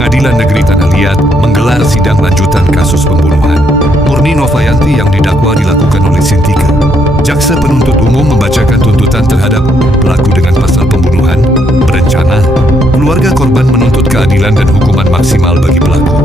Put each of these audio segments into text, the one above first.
Pengadilan Negeri Tanah Liat menggelar sidang lanjutan kasus pembunuhan Murni Novayanti yang didakwa dilakukan oleh Sintika. Jaksa penuntut umum membacakan tuntutan terhadap pelaku dengan pasal pembunuhan berencana. Keluarga korban menuntut keadilan dan hukuman maksimal bagi pelaku.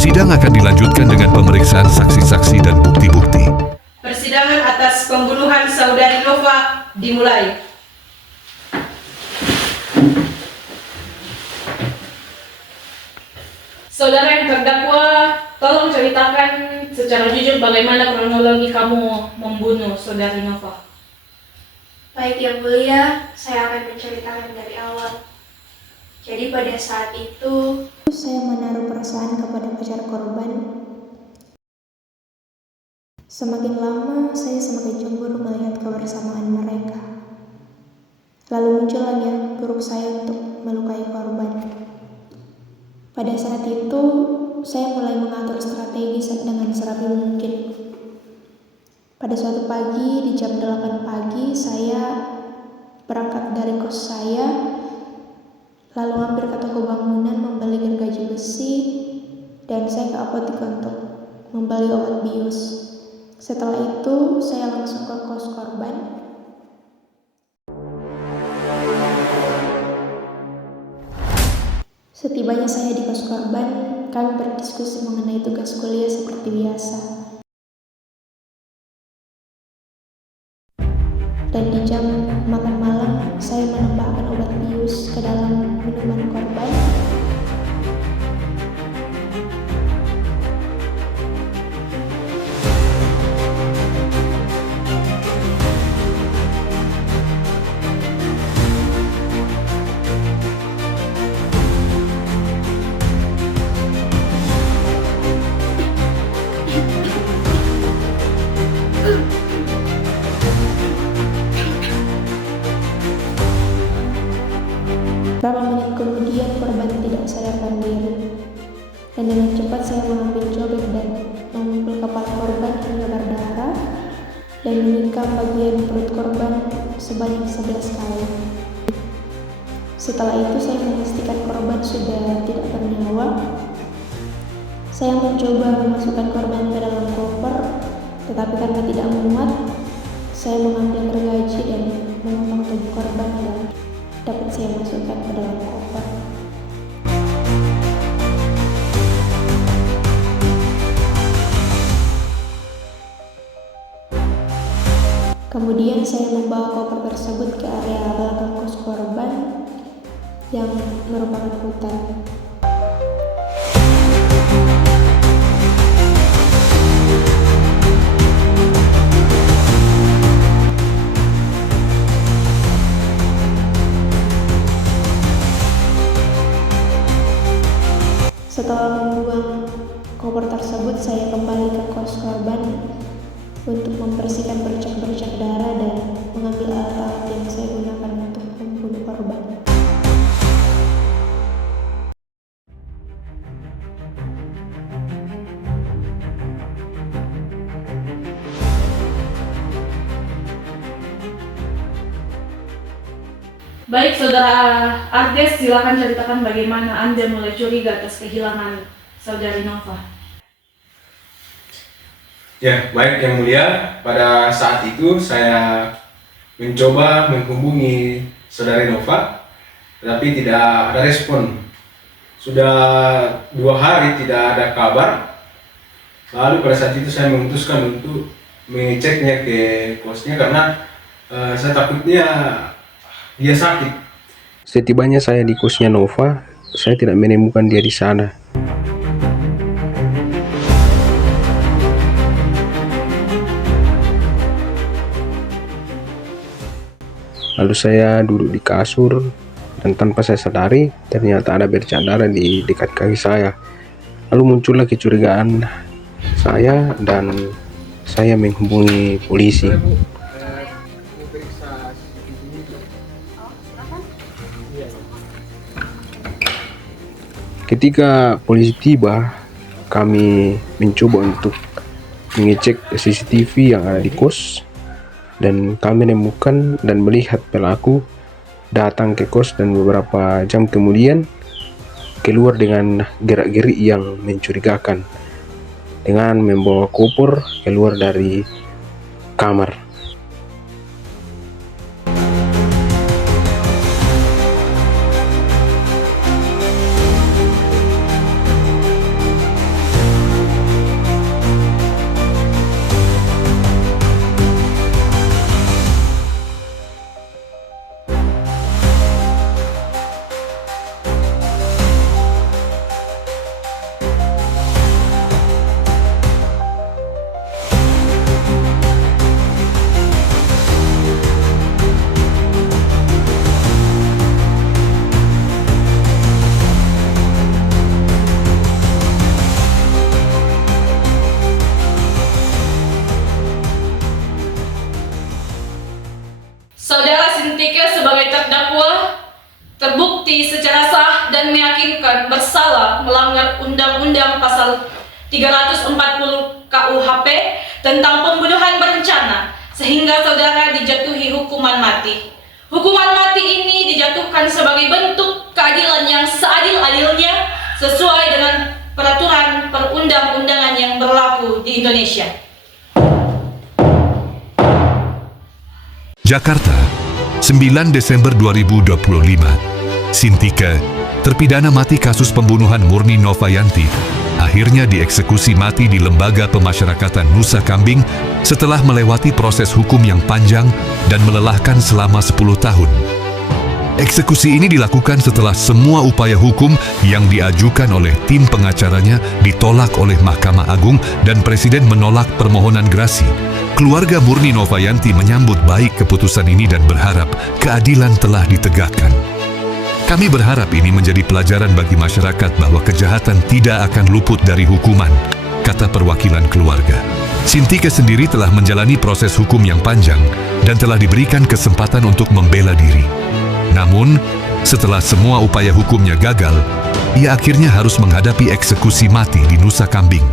Sidang akan dilanjutkan dengan pemeriksaan saksi-saksi dan bukti-bukti. Persidangan atas pembunuhan saudari Nova dimulai. Saudara yang terdakwa, tolong ceritakan secara jujur bagaimana kronologi kamu membunuh saudari Nova. Baik Yang Mulia, saya akan menceritakan dari awal. Jadi pada saat itu, saya menaruh perasaan kepada pacar korban. Semakin lama, saya semakin cemburu melihat kebersamaan mereka. Lalu muncullah niat buruk saya untuk melukai korban. Pada saat itu, saya mulai mengatur strategi dengan serapi mungkin. Pada suatu pagi, di jam 8 pagi, saya berangkat dari kos saya, lalu mampir ke toko bangunan membeli gergaji besi, dan saya ke apotek untuk membeli obat bius. Setelah itu, saya langsung ke kos korban. Setibanya saya di kos korban, kami berdiskusi mengenai tugas kuliah seperti biasa. Dan di jam makan malam, saya menambahkan obat bius ke dalam minuman korban. Beberapa menit kemudian korban tidak sadarkan diri, dan dengan cepat saya mengambil cobek dan memukul kepala korban hingga berdarah dan menikam bagian perut korban sebanyak 11 kali. Setelah itu saya memastikan korban sudah tidak bernyawa. Saya mencoba memasukkan korban ke dalam koper, tetapi karena tidak muat, saya mengambil gergaji dan memotong tubuh korban dan dapat saya masukkan ke dalam koper. Kemudian saya membawa koper tersebut ke area belakang kos korban yang merupakan hutan. kompor tersebut, saya kembali ke kos korban untuk membersihkan bercak-bercak darah dan mengambil alat-alat yang saya gunakan untuk membunuh korban. Baik, Saudara Ardes, silakan ceritakan bagaimana Anda mulai curiga atas kehilangan saudari Nova. Ya, baik Yang Mulia, pada saat itu saya mencoba menghubungi saudari Nova, tetapi tidak ada respon. Sudah 2 hari tidak ada kabar. Lalu pada saat itu saya memutuskan untuk mengeceknya ke kosnya karena saya takutnya dia sakit. Setibanya saya di kosnya Nova, saya tidak menemukan dia di sana. Lalu saya duduk di kasur dan tanpa saya sadari ternyata ada bercak darah di dekat kaki saya. Lalu muncullah kecurigaan saya dan saya menghubungi polisi. Ketika polisi tiba, kami mencoba untuk mengecek CCTV yang ada di kos dan kami menemukan dan melihat pelaku datang ke kos dan beberapa jam kemudian keluar dengan gerak-gerik yang mencurigakan dengan membawa koper keluar dari kamar. Saudara Sintika sebagai terdakwa terbukti secara sah dan meyakinkan bersalah melanggar Undang-Undang Pasal 340 KUHP tentang pembunuhan berencana sehingga saudara dijatuhi hukuman mati. Hukuman mati ini dijatuhkan sebagai bentuk keadilan yang seadil-adilnya sesuai dengan peraturan perundang-undangan yang berlaku di Indonesia. Jakarta, 9 Desember 2025. Sintika, terpidana mati kasus pembunuhan Murni Novayanti, akhirnya dieksekusi mati di Lembaga Pemasyarakatan Nusa Kambing setelah melewati proses hukum yang panjang dan melelahkan selama 10 tahun. Eksekusi ini dilakukan setelah semua upaya hukum yang diajukan oleh tim pengacaranya ditolak oleh Mahkamah Agung dan Presiden menolak permohonan grasi. Keluarga Murni Novayanti menyambut baik keputusan ini dan berharap keadilan telah ditegakkan. Kami berharap ini menjadi pelajaran bagi masyarakat bahwa kejahatan tidak akan luput dari hukuman, kata perwakilan keluarga. Sintika sendiri telah menjalani proses hukum yang panjang dan telah diberikan kesempatan untuk membela diri. Namun, setelah semua upaya hukumnya gagal, ia akhirnya harus menghadapi eksekusi mati di Nusa Kambing.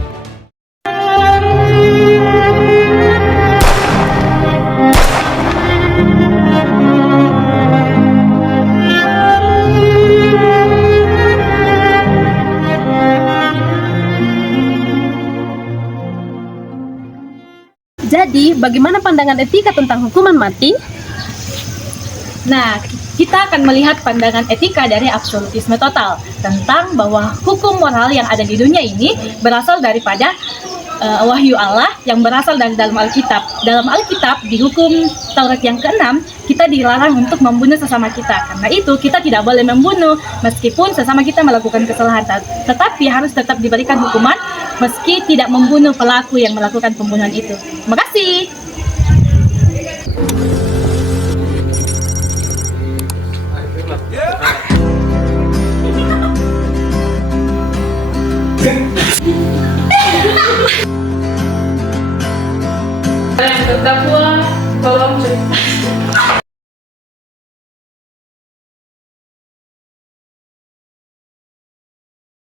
Jadi, bagaimana pandangan etika tentang hukuman mati? Nah, kita akan melihat pandangan etika dari absolutisme total tentang bahwa hukum moral yang ada di dunia ini berasal daripada wahyu Allah yang berasal dari dalam Alkitab. Dalam Alkitab, di hukum Taurat yang ke-6, kita dilarang untuk membunuh sesama kita. Karena itu, kita tidak boleh membunuh meskipun sesama kita melakukan kesalahan. Tetapi harus tetap diberikan hukuman meski tidak membunuh pelaku yang melakukan pembunuhan itu. Terima kasih. terdakwa tolong cerita.